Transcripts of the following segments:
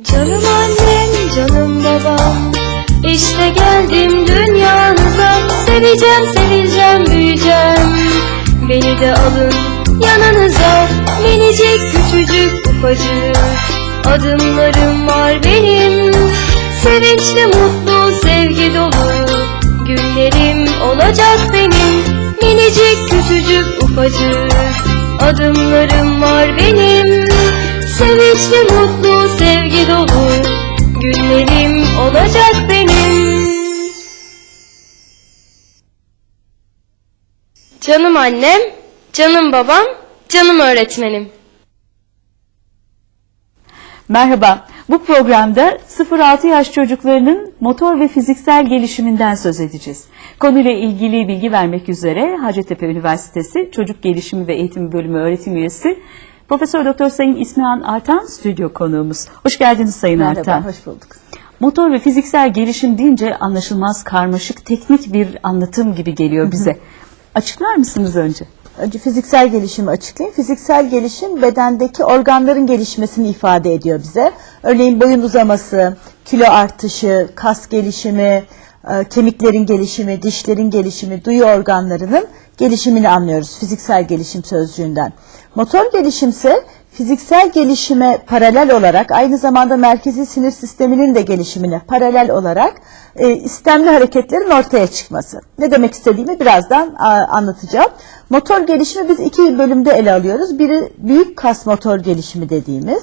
Canım annem, canım babam. İşte geldim dünyanıza. Seveceğim, sevileceğim, büyüyeceğim. Beni de alın yanınıza. Minicik, küçücük, ufacık Adımlarım var benim. Sevinçli, mutlu, sevgi dolu Günlerim olacak benim. Minicik, küçücük, ufacık Adımlarım var benim. Sevinçli, mutlu, sevgi dolu Günlerim olacak benim Canım annem, canım babam, canım öğretmenim. Merhaba. Bu programda 0-6 yaş çocuklarının motor ve fiziksel gelişiminden söz edeceğiz. Konuyla ilgili bilgi vermek üzere Hacettepe Üniversitesi Çocuk Gelişimi ve Eğitimi Bölümü öğretim üyesi Profesör Doktor Sayın İsmihan Artan stüdyo konuğumuz. Hoş geldiniz Sayın Merhaba, Artan. hoş bulduk. Motor ve fiziksel gelişim deyince anlaşılmaz karmaşık teknik bir anlatım gibi geliyor bize. Açıklar mısınız önce? Önce fiziksel gelişimi açıklayayım. Fiziksel gelişim bedendeki organların gelişmesini ifade ediyor bize. Örneğin boyun uzaması, kilo artışı, kas gelişimi, e, kemiklerin gelişimi, dişlerin gelişimi, duyu organlarının gelişimini anlıyoruz fiziksel gelişim sözcüğünden. Motor gelişimse fiziksel gelişime paralel olarak aynı zamanda merkezi sinir sisteminin de gelişimine paralel olarak e, istemli hareketlerin ortaya çıkması. Ne demek istediğimi birazdan a, anlatacağım. Motor gelişimi biz iki bölümde ele alıyoruz. Biri büyük kas motor gelişimi dediğimiz.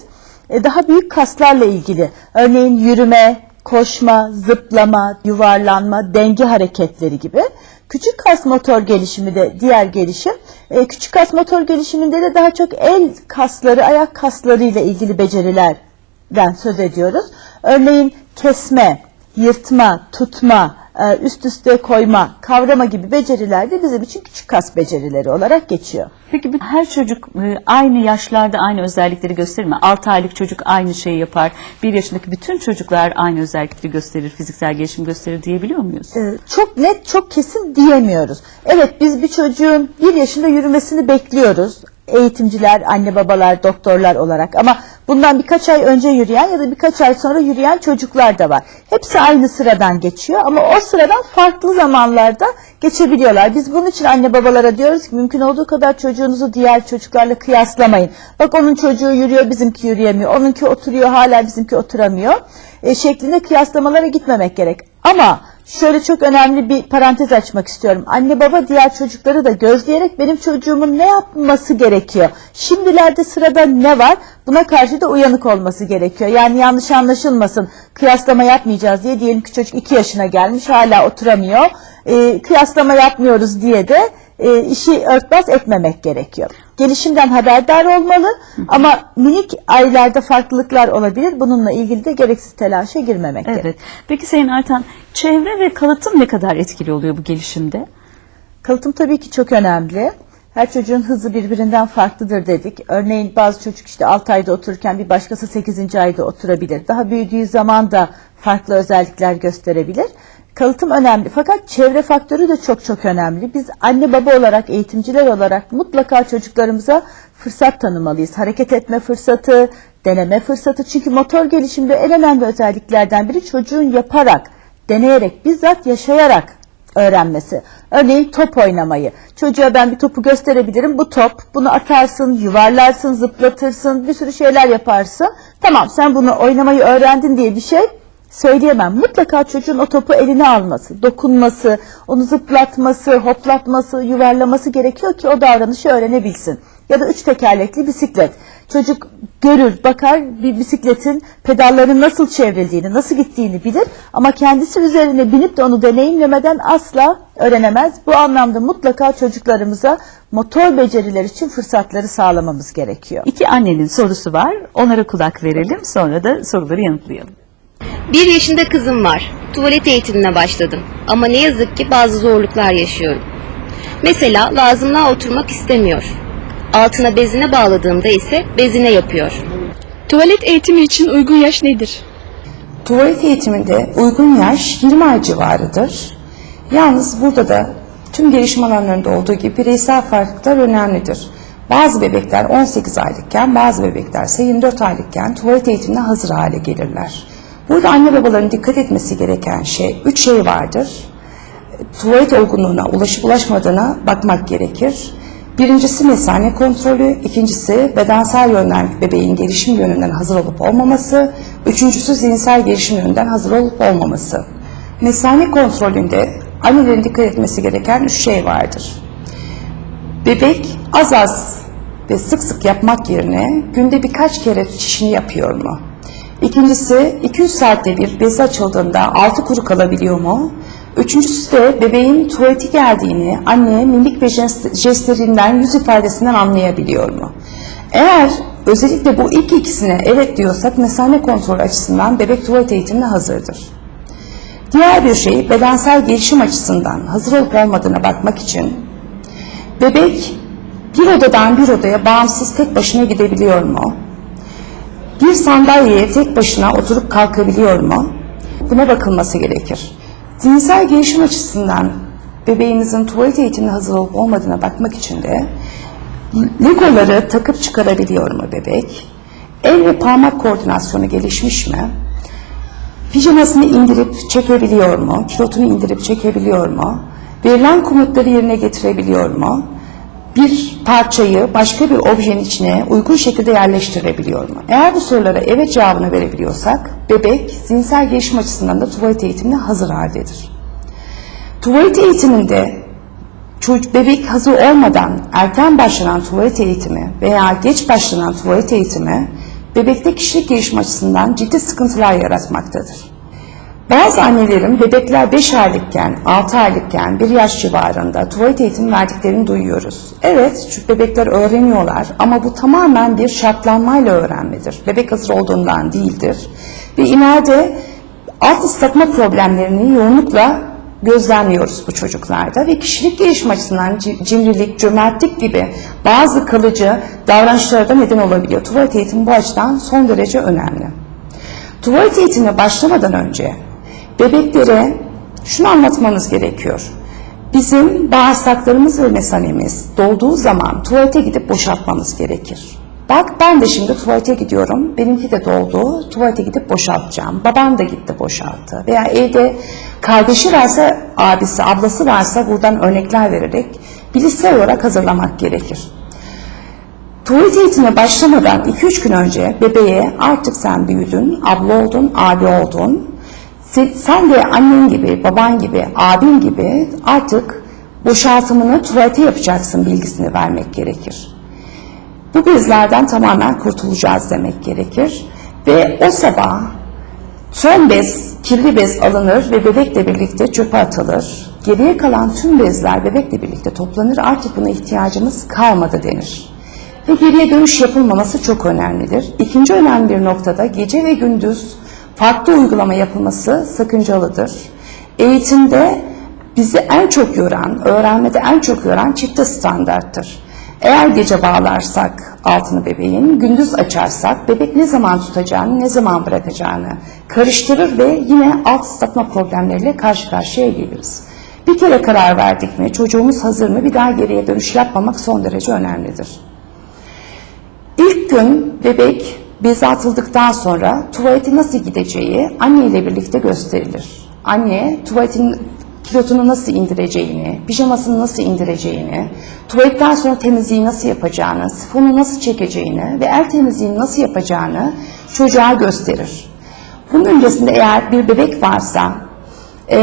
E, daha büyük kaslarla ilgili. Örneğin yürüme, koşma, zıplama, yuvarlanma, denge hareketleri gibi. Küçük kas motor gelişimi de diğer gelişim. E, küçük kas motor gelişiminde de daha çok el kasları, ayak kasları ile ilgili becerilerden söz ediyoruz. Örneğin kesme, yırtma, tutma, üst üste koyma, kavrama gibi beceriler de bizim için küçük kas becerileri olarak geçiyor. Peki her çocuk e, aynı yaşlarda aynı özellikleri gösterir mi? 6 aylık çocuk aynı şeyi yapar. 1 yaşındaki bütün çocuklar aynı özellikleri gösterir, fiziksel gelişim gösterir diyebiliyor muyuz? Ee, çok net, çok kesin diyemiyoruz. Evet biz bir çocuğun bir yaşında yürümesini bekliyoruz. Eğitimciler, anne babalar, doktorlar olarak ama bundan birkaç ay önce yürüyen ya da birkaç ay sonra yürüyen çocuklar da var. Hepsi aynı sıradan geçiyor ama o sıradan farklı zamanlarda geçebiliyorlar. Biz bunun için anne babalara diyoruz ki mümkün olduğu kadar çocuğunuzu diğer çocuklarla kıyaslamayın. Bak onun çocuğu yürüyor, bizimki yürüyemiyor. Onunki oturuyor, hala bizimki oturamıyor. E, şeklinde kıyaslamalara gitmemek gerek. Ama şöyle çok önemli bir parantez açmak istiyorum. Anne baba diğer çocukları da gözleyerek benim çocuğumun ne yapması gerekiyor? Şimdilerde sırada ne var? Buna karşı da uyanık olması gerekiyor. Yani yanlış anlaşılmasın. Kıyaslama yapmayacağız diye diyelim ki çocuk 2 yaşına gelmiş hala oturamıyor. E, kıyaslama yapmıyoruz diye de e, işi örtbas etmemek gerekiyor. Gelişimden haberdar olmalı ama minik aylarda farklılıklar olabilir. Bununla ilgili de gereksiz telaşa girmemek gerekiyor. Evet. Peki Sayın Artan, çevre ve kalıtım ne kadar etkili oluyor bu gelişimde? Kalıtım tabii ki çok önemli. Her çocuğun hızı birbirinden farklıdır dedik. Örneğin bazı çocuk işte 6 ayda otururken bir başkası 8. ayda oturabilir. Daha büyüdüğü zaman da farklı özellikler gösterebilir. Kalıtım önemli fakat çevre faktörü de çok çok önemli. Biz anne baba olarak, eğitimciler olarak mutlaka çocuklarımıza fırsat tanımalıyız. Hareket etme fırsatı, deneme fırsatı. Çünkü motor gelişimde en önemli özelliklerden biri çocuğun yaparak, deneyerek, bizzat yaşayarak öğrenmesi. Örneğin top oynamayı. Çocuğa ben bir topu gösterebilirim. Bu top. Bunu atarsın, yuvarlarsın, zıplatırsın, bir sürü şeyler yaparsın. Tamam sen bunu oynamayı öğrendin diye bir şey söyleyemem. Mutlaka çocuğun o topu eline alması, dokunması, onu zıplatması, hoplatması, yuvarlaması gerekiyor ki o davranışı öğrenebilsin. Ya da üç tekerlekli bisiklet. Çocuk görür, bakar bir bisikletin pedallarının nasıl çevrildiğini, nasıl gittiğini bilir ama kendisi üzerine binip de onu deneyimlemeden asla öğrenemez. Bu anlamda mutlaka çocuklarımıza motor beceriler için fırsatları sağlamamız gerekiyor. İki annenin sorusu var. Onlara kulak verelim. Sonra da soruları yanıtlayalım. Bir yaşında kızım var. Tuvalet eğitimine başladım. Ama ne yazık ki bazı zorluklar yaşıyorum. Mesela lazımlığa oturmak istemiyor. Altına bezine bağladığımda ise bezine yapıyor. Tuvalet eğitimi için uygun yaş nedir? Tuvalet eğitiminde uygun yaş 20 ay civarıdır. Yalnız burada da tüm gelişim alanlarında olduğu gibi bireysel farklılıklar önemlidir. Bazı bebekler 18 aylıkken, bazı bebekler ise 24 aylıkken tuvalet eğitimine hazır hale gelirler. Burada anne babaların dikkat etmesi gereken şey, üç şey vardır. Tuvalet olgunluğuna ulaşıp ulaşmadığına bakmak gerekir. Birincisi mesane kontrolü, ikincisi bedensel yönden bebeğin gelişim yönünden hazır olup olmaması, üçüncüsü zihinsel gelişim yönünden hazır olup olmaması. Mesane kontrolünde annelerin dikkat etmesi gereken üç şey vardır. Bebek az az ve sık sık yapmak yerine günde birkaç kere çişini yapıyor mu? İkincisi 200 saatte bir bezi açıldığında altı kuru kalabiliyor mu? Üçüncüsü de bebeğin tuvaleti geldiğini anne mimik ve jest- jestlerinden yüz ifadesinden anlayabiliyor mu? Eğer özellikle bu ilk ikisine evet diyorsak mesane kontrol açısından bebek tuvalet eğitimine hazırdır. Diğer bir şey bedensel gelişim açısından hazır olup olmadığına bakmak için Bebek bir odadan bir odaya bağımsız tek başına gidebiliyor mu? Bir sandalyeye tek başına oturup kalkabiliyor mu? Buna bakılması gerekir. Zihinsel gelişim açısından bebeğinizin tuvalet eğitimine hazır olup olmadığına bakmak için de legoları takıp çıkarabiliyor mu bebek? El ve parmak koordinasyonu gelişmiş mi? Pijamasını indirip çekebiliyor mu? Kilotunu indirip çekebiliyor mu? Verilen komutları yerine getirebiliyor mu? Bir parçayı başka bir objenin içine uygun şekilde yerleştirebiliyor mu? Eğer bu sorulara evet cevabını verebiliyorsak, bebek zihinsel gelişim açısından da tuvalet eğitimine hazır haldedir. Tuvalet eğitiminde çocuk bebek hazır olmadan erken başlanan tuvalet eğitimi veya geç başlanan tuvalet eğitimi bebekte kişilik gelişim açısından ciddi sıkıntılar yaratmaktadır. Bazı annelerin bebekler 5 aylıkken, 6 aylıkken, 1 yaş civarında tuvalet eğitimi verdiklerini duyuyoruz. Evet, çünkü bebekler öğreniyorlar ama bu tamamen bir şartlanmayla öğrenmedir. Bebek hazır olduğundan değildir. Ve ileride alt ıslatma problemlerini yoğunlukla gözlemliyoruz bu çocuklarda ve kişilik gelişim açısından ci- cimrilik, cömertlik gibi bazı kalıcı davranışlara da neden olabiliyor. Tuvalet eğitimi bu açıdan son derece önemli. Tuvalet eğitimine başlamadan önce bebeklere şunu anlatmamız gerekiyor. Bizim bağırsaklarımız ve mesanemiz dolduğu zaman tuvalete gidip boşaltmamız gerekir. Bak ben de şimdi tuvalete gidiyorum, benimki de doldu, tuvalete gidip boşaltacağım. Babam da gitti boşalttı. Veya evde kardeşi varsa, abisi, ablası varsa buradan örnekler vererek bilişsel olarak hazırlamak gerekir. Tuvalet eğitimine başlamadan 2-3 gün önce bebeğe artık sen büyüdün, abla oldun, abi oldun. Sen, sen de annen gibi, baban gibi, abin gibi artık boşaltımını tuvalete yapacaksın bilgisini vermek gerekir. Bu bezlerden tamamen kurtulacağız demek gerekir. Ve o sabah son bez, kirli bez alınır ve bebekle birlikte çöpe atılır. Geriye kalan tüm bezler bebekle birlikte toplanır. Artık buna ihtiyacımız kalmadı denir. Ve geriye dönüş yapılmaması çok önemlidir. İkinci önemli bir noktada gece ve gündüz farklı uygulama yapılması sakıncalıdır. Eğitimde bizi en çok yoran, öğrenmede en çok yoran çifte standarttır. Eğer gece bağlarsak altını bebeğin, gündüz açarsak bebek ne zaman tutacağını, ne zaman bırakacağını karıştırır ve yine alt ıslatma problemleriyle karşı karşıya geliriz. Bir kere karar verdik mi, çocuğumuz hazır mı bir daha geriye dönüş yapmamak son derece önemlidir. İlk gün bebek beze atıldıktan sonra tuvalete nasıl gideceği anne ile birlikte gösterilir. Anne tuvaletin kilotunu nasıl indireceğini, pijamasını nasıl indireceğini, tuvaletten sonra temizliği nasıl yapacağını, sifonu nasıl çekeceğini ve el temizliğini nasıl yapacağını çocuğa gösterir. Bunun öncesinde eğer bir bebek varsa e,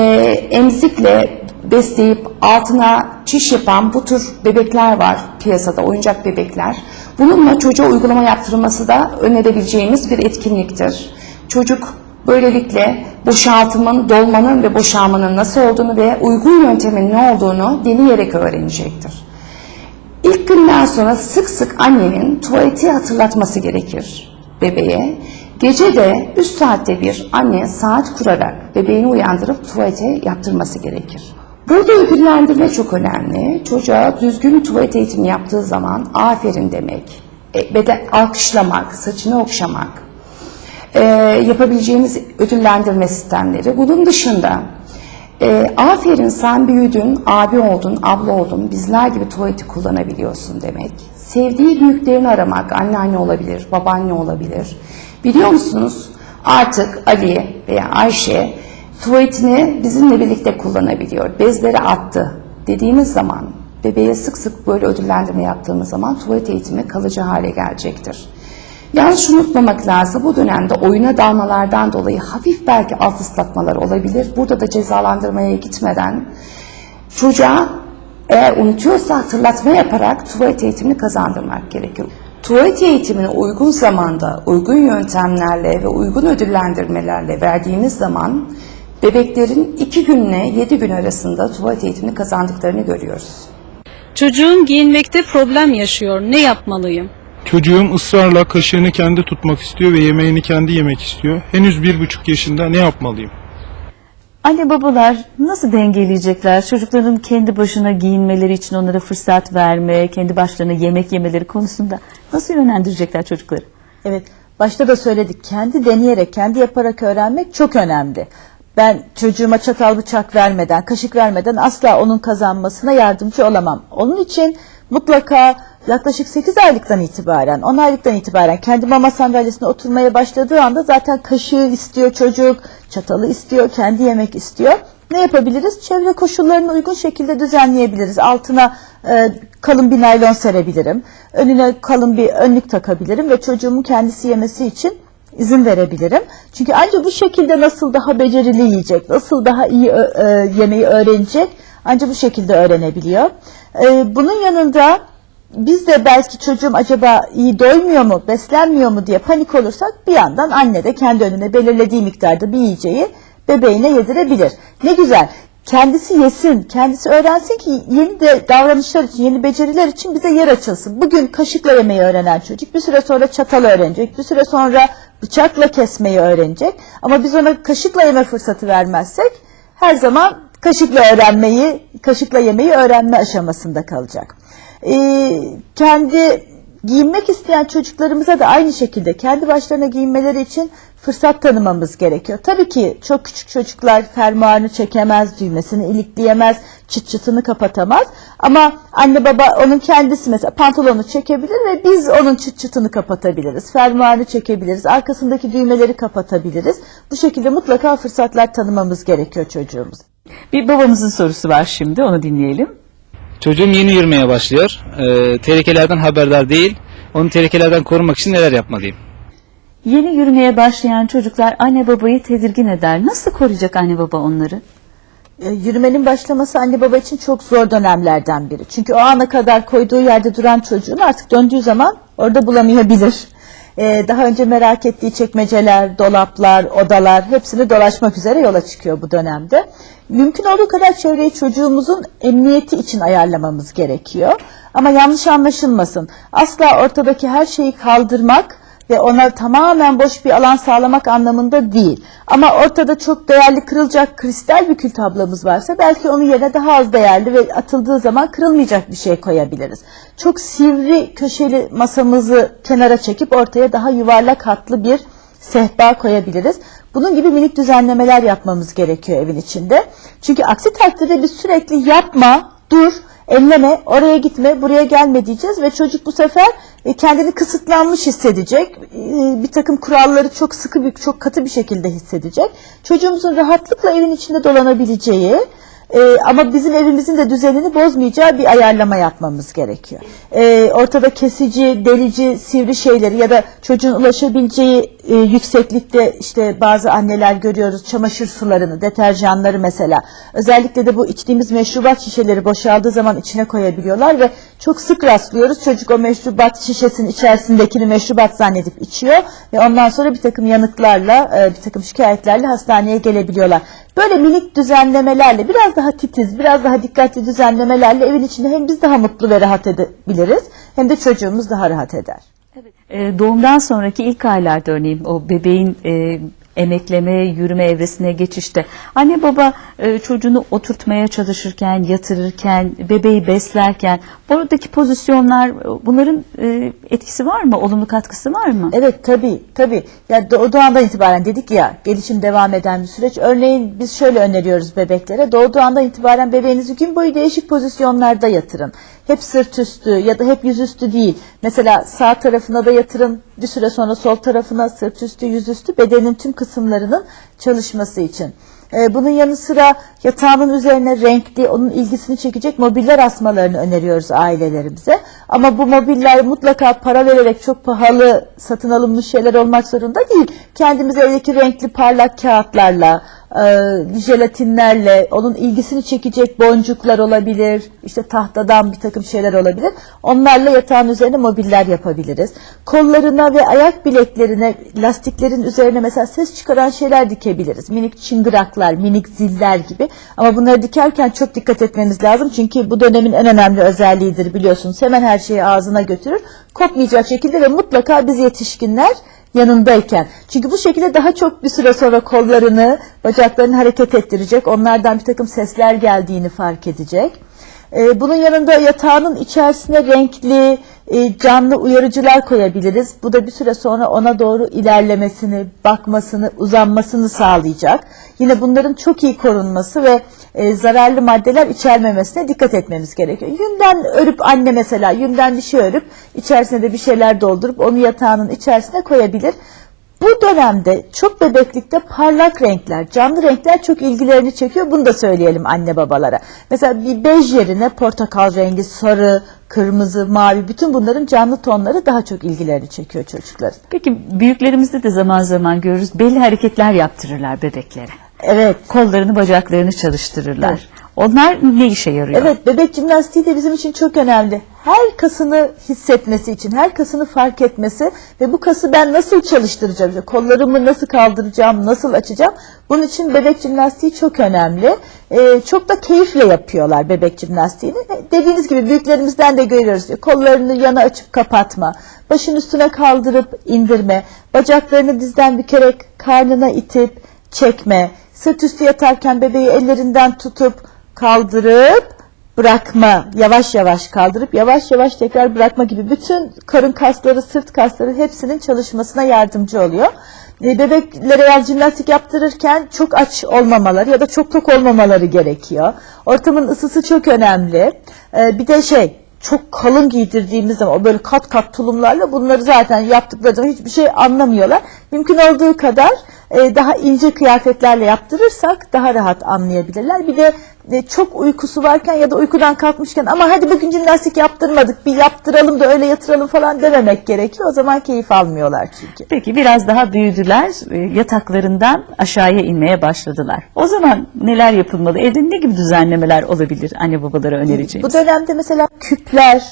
emzikle besleyip altına çiş yapan bu tür bebekler var piyasada, oyuncak bebekler. Bununla çocuğa uygulama yaptırılması da önerebileceğimiz bir etkinliktir. Çocuk böylelikle boşaltımın, dolmanın ve boşalmanın nasıl olduğunu ve uygun yöntemin ne olduğunu deneyerek öğrenecektir. İlk günden sonra sık sık annenin tuvaleti hatırlatması gerekir bebeğe. Gece de 3 saatte bir anne saat kurarak bebeğini uyandırıp tuvalete yaptırması gerekir. Burada ödüllendirme çok önemli. Çocuğa düzgün tuvalet eğitimi yaptığı zaman aferin demek, e, beden alkışlamak, saçını okşamak, e, yapabileceğimiz ödüllendirme sistemleri. Bunun dışında E, aferin sen büyüdün, abi oldun, abla oldun, bizler gibi tuvaleti kullanabiliyorsun demek. Sevdiği büyüklerini aramak, anneanne olabilir, babaanne olabilir. Biliyor musunuz artık Ali veya Ayşe tuvaletini bizimle birlikte kullanabiliyor. Bezleri attı dediğimiz zaman, bebeğe sık sık böyle ödüllendirme yaptığımız zaman tuvalet eğitimi kalıcı hale gelecektir. Yalnız şunu unutmamak lazım, bu dönemde oyuna dalmalardan dolayı hafif belki alt ıslatmalar olabilir. Burada da cezalandırmaya gitmeden çocuğa eğer unutuyorsa hatırlatma yaparak tuvalet eğitimini kazandırmak gerekiyor. Tuvalet eğitimini uygun zamanda, uygun yöntemlerle ve uygun ödüllendirmelerle verdiğimiz zaman bebeklerin iki günle yedi gün arasında tuvalet eğitimini kazandıklarını görüyoruz. Çocuğum giyinmekte problem yaşıyor. Ne yapmalıyım? Çocuğum ısrarla kaşığını kendi tutmak istiyor ve yemeğini kendi yemek istiyor. Henüz bir buçuk yaşında ne yapmalıyım? Anne babalar nasıl dengeleyecekler? Çocukların kendi başına giyinmeleri için onlara fırsat verme, kendi başlarına yemek yemeleri konusunda nasıl yönlendirecekler çocukları? Evet, başta da söyledik. Kendi deneyerek, kendi yaparak öğrenmek çok önemli. Ben çocuğuma çatal bıçak vermeden, kaşık vermeden asla onun kazanmasına yardımcı olamam. Onun için mutlaka yaklaşık 8 aylıktan itibaren, 10 aylıktan itibaren kendi mama sandalyesine oturmaya başladığı anda zaten kaşığı istiyor çocuk, çatalı istiyor, kendi yemek istiyor. Ne yapabiliriz? Çevre koşullarına uygun şekilde düzenleyebiliriz. Altına e, kalın bir naylon serebilirim. Önüne kalın bir önlük takabilirim ve çocuğumun kendisi yemesi için izin verebilirim. Çünkü ancak bu şekilde nasıl daha becerili yiyecek, nasıl daha iyi e, yemeği öğrenecek ancak bu şekilde öğrenebiliyor. E, bunun yanında biz de belki çocuğum acaba iyi doymuyor mu, beslenmiyor mu diye panik olursak bir yandan anne de kendi önüne belirlediği miktarda bir yiyeceği bebeğine yedirebilir. Ne güzel. Kendisi yesin, kendisi öğrensin ki yeni de davranışlar için, yeni beceriler için bize yer açılsın. Bugün kaşıkla yemeyi öğrenen çocuk bir süre sonra çatal öğrenecek, bir süre sonra bıçakla kesmeyi öğrenecek. Ama biz ona kaşıkla yeme fırsatı vermezsek her zaman kaşıkla öğrenmeyi, kaşıkla yemeyi öğrenme aşamasında kalacak. Ee, kendi giyinmek isteyen çocuklarımıza da aynı şekilde kendi başlarına giyinmeleri için fırsat tanımamız gerekiyor. Tabii ki çok küçük çocuklar fermuarını çekemez, düğmesini ilikleyemez, çıt çıtını kapatamaz. Ama anne baba onun kendisi mesela pantolonu çekebilir ve biz onun çıt çıtını kapatabiliriz. Fermuarını çekebiliriz, arkasındaki düğmeleri kapatabiliriz. Bu şekilde mutlaka fırsatlar tanımamız gerekiyor çocuğumuz. Bir babamızın sorusu var şimdi onu dinleyelim. Çocuğum yeni yürümeye başlıyor. Ee, tehlikelerden haberdar değil. Onu tehlikelerden korumak için neler yapmalıyım? Yeni yürümeye başlayan çocuklar anne babayı tedirgin eder. Nasıl koruyacak anne baba onları? E, yürümenin başlaması anne baba için çok zor dönemlerden biri. Çünkü o ana kadar koyduğu yerde duran çocuğun artık döndüğü zaman orada bulamayabilir. E, daha önce merak ettiği çekmeceler, dolaplar, odalar hepsini dolaşmak üzere yola çıkıyor bu dönemde. Mümkün olduğu kadar çevreyi çocuğumuzun emniyeti için ayarlamamız gerekiyor. Ama yanlış anlaşılmasın. Asla ortadaki her şeyi kaldırmak ve ona tamamen boş bir alan sağlamak anlamında değil. Ama ortada çok değerli kırılacak kristal bir kül tablamız varsa belki onun yerine daha az değerli ve atıldığı zaman kırılmayacak bir şey koyabiliriz. Çok sivri köşeli masamızı kenara çekip ortaya daha yuvarlak hatlı bir sehpa koyabiliriz. Bunun gibi minik düzenlemeler yapmamız gerekiyor evin içinde. Çünkü aksi takdirde biz sürekli yapma, dur, elleme, oraya gitme, buraya gelme diyeceğiz ve çocuk bu sefer e, kendini kısıtlanmış hissedecek. E, Bir takım kuralları çok sıkı bir, çok katı bir şekilde hissedecek. Çocuğumuzun rahatlıkla evin içinde dolanabileceği e, ama bizim evimizin de düzenini bozmayacağı bir ayarlama yapmamız gerekiyor. E, ortada kesici, delici, sivri şeyleri ya da çocuğun ulaşabileceği e, yükseklikte işte bazı anneler görüyoruz çamaşır sularını, deterjanları mesela. Özellikle de bu içtiğimiz meşrubat şişeleri boşaldığı zaman içine koyabiliyorlar ve çok sık rastlıyoruz. Çocuk o meşrubat şişesinin içerisindekini meşrubat zannedip içiyor ve ondan sonra bir takım yanıklarla, e, bir takım şikayetlerle hastaneye gelebiliyorlar. Böyle minik düzenlemelerle biraz daha titiz, biraz daha dikkatli düzenlemelerle evin içinde hem biz daha mutlu ve rahat edebiliriz hem de çocuğumuz daha rahat eder. E, doğumdan sonraki ilk aylarda örneğin o bebeğin e, emekleme, yürüme evresine geçişte anne baba e, çocuğunu oturtmaya çalışırken, yatırırken, bebeği beslerken buradaki pozisyonlar e, bunların e, etkisi var mı? Olumlu katkısı var mı? Evet tabii tabii. Ya do- doğandan itibaren dedik ya gelişim devam eden bir süreç. Örneğin biz şöyle öneriyoruz bebeklere. Doğduğu andan itibaren bebeğinizi gün boyu değişik pozisyonlarda yatırın. Hep sırt üstü ya da hep yüzüstü değil. Mesela sağ tarafına da yatırın. Bir süre sonra sol tarafına sırt üstü, yüzüstü bedenin tüm kısımlarının çalışması için. Ee, bunun yanı sıra yatağının üzerine renkli, onun ilgisini çekecek mobiller asmalarını öneriyoruz ailelerimize. Ama bu mobiller mutlaka para vererek çok pahalı satın alınmış şeyler olmak zorunda değil. Kendimiz evdeki renkli parlak kağıtlarla, e, jelatinlerle, onun ilgisini çekecek boncuklar olabilir, işte tahtadan bir takım şeyler olabilir. Onlarla yatağın üzerine mobiller yapabiliriz. Kollarına ve ayak bileklerine, lastiklerin üzerine mesela ses çıkaran şeyler dikebiliriz. Minik çıngıraklar, minik ziller gibi. Ama bunları dikerken çok dikkat etmeniz lazım. Çünkü bu dönemin en önemli özelliğidir biliyorsunuz. Hemen her şeyi ağzına götürür. Kopmayacak şekilde ve mutlaka biz yetişkinler yanındayken. Çünkü bu şekilde daha çok bir süre sonra kollarını, bacaklarını hareket ettirecek. Onlardan bir takım sesler geldiğini fark edecek. Ee, bunun yanında yatağının içerisine renkli, e, canlı uyarıcılar koyabiliriz. Bu da bir süre sonra ona doğru ilerlemesini, bakmasını, uzanmasını sağlayacak. Yine bunların çok iyi korunması ve e, zararlı maddeler içermemesine dikkat etmemiz gerekiyor. Yünden örüp anne mesela yünden bir örüp içerisine de bir şeyler doldurup onu yatağının içerisine koyabilir. Bu dönemde çok bebeklikte parlak renkler, canlı renkler çok ilgilerini çekiyor. Bunu da söyleyelim anne babalara. Mesela bir bej yerine portakal rengi, sarı, kırmızı, mavi bütün bunların canlı tonları daha çok ilgilerini çekiyor çocukların. Peki büyüklerimizde de zaman zaman görürüz belli hareketler yaptırırlar bebeklere. Evet. Kollarını bacaklarını çalıştırırlar. Evet. Onlar ne işe yarıyor? Evet bebek jimnastiği de bizim için çok önemli. Her kasını hissetmesi için, her kasını fark etmesi ve bu kası ben nasıl çalıştıracağım, kollarımı nasıl kaldıracağım, nasıl açacağım. Bunun için bebek jimnastiği çok önemli. Ee, çok da keyifle yapıyorlar bebek jimnastiğini. Dediğiniz gibi büyüklerimizden de görüyoruz. Kollarını yana açıp kapatma, başın üstüne kaldırıp indirme, bacaklarını dizden bükerek karnına itip çekme, sırt üstü yatarken bebeği ellerinden tutup kaldırıp bırakma, yavaş yavaş kaldırıp yavaş yavaş tekrar bırakma gibi bütün karın kasları, sırt kasları hepsinin çalışmasına yardımcı oluyor. E, Bebeklere yaz jimnastik yaptırırken çok aç olmamaları ya da çok tok olmamaları gerekiyor. Ortamın ısısı çok önemli. E, Bir de şey çok kalın giydirdiğimiz zaman o böyle kat kat tulumlarla bunları zaten yaptıkları zaman hiçbir şey anlamıyorlar. Mümkün olduğu kadar e, daha ince kıyafetlerle yaptırırsak daha rahat anlayabilirler. Bir de e, çok uykusu varken ya da uykudan kalkmışken ama hadi bugün jimnastik yaptırmadık bir yaptıralım da öyle yatıralım falan dememek gerekiyor. O zaman keyif almıyorlar çünkü. Peki biraz daha büyüdüler, e, yataklarından aşağıya inmeye başladılar. O zaman neler yapılmalı? Evde ne gibi düzenlemeler olabilir anne babalara önereceğiniz? Bu dönemde mesela küpler,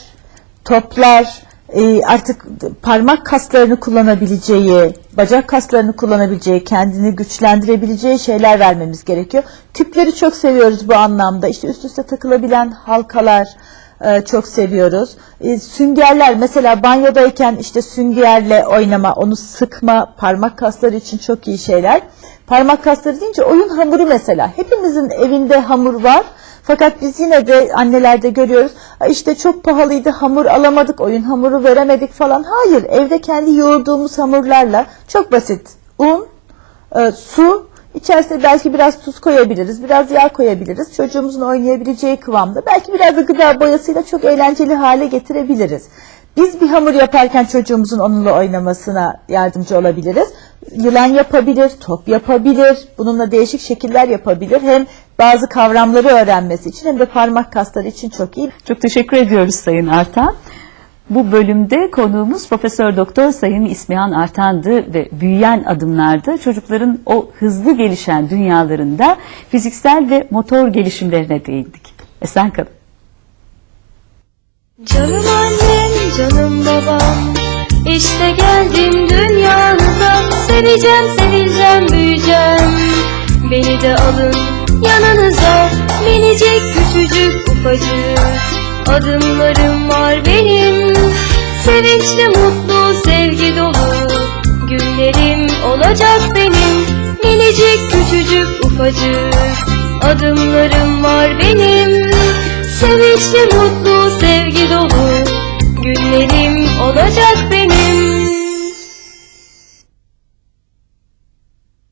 toplar, e, artık parmak kaslarını kullanabileceği, bacak kaslarını kullanabileceği, kendini güçlendirebileceği şeyler vermemiz gerekiyor. Küpleri çok seviyoruz bu anlamda. İşte üst üste takılabilen halkalar e, çok seviyoruz. E, Süngerler mesela banyodayken işte süngerle oynama, onu sıkma, parmak kasları için çok iyi şeyler. Parmak kasları deyince oyun hamuru mesela. Hepimizin evinde hamur var. Fakat biz yine de annelerde görüyoruz. "Ay işte çok pahalıydı hamur alamadık, oyun hamuru veremedik falan. Hayır, evde kendi yoğurduğumuz hamurlarla çok basit. Un, e, su, içerisine belki biraz tuz koyabiliriz, biraz yağ koyabiliriz. Çocuğumuzun oynayabileceği kıvamda. Belki biraz da gıda boyasıyla çok eğlenceli hale getirebiliriz. Biz bir hamur yaparken çocuğumuzun onunla oynamasına yardımcı olabiliriz. Yılan yapabilir, top yapabilir, bununla değişik şekiller yapabilir. Hem bazı kavramları öğrenmesi için hem de parmak kasları için çok iyi. Çok teşekkür ediyoruz Sayın Artan. Bu bölümde konuğumuz Profesör Doktor Sayın İsmihan Artan'dı ve büyüyen adımlarda çocukların o hızlı gelişen dünyalarında fiziksel ve motor gelişimlerine değindik. Esen kalın. Canım annem, canım babam. İşte geldim dünyanıza. Seveceğim, seveceğim, büyüyeceğim. Beni de alın yanınıza. Minicik, küçücük, ufacık. Adımlarım var benim. Sevinçli, mutlu, sevgi dolu. Günlerim olacak benim. Minicik küçücük ufacık adımlarım var benim Sevinçli mutlu sevgi dolu günlerim olacak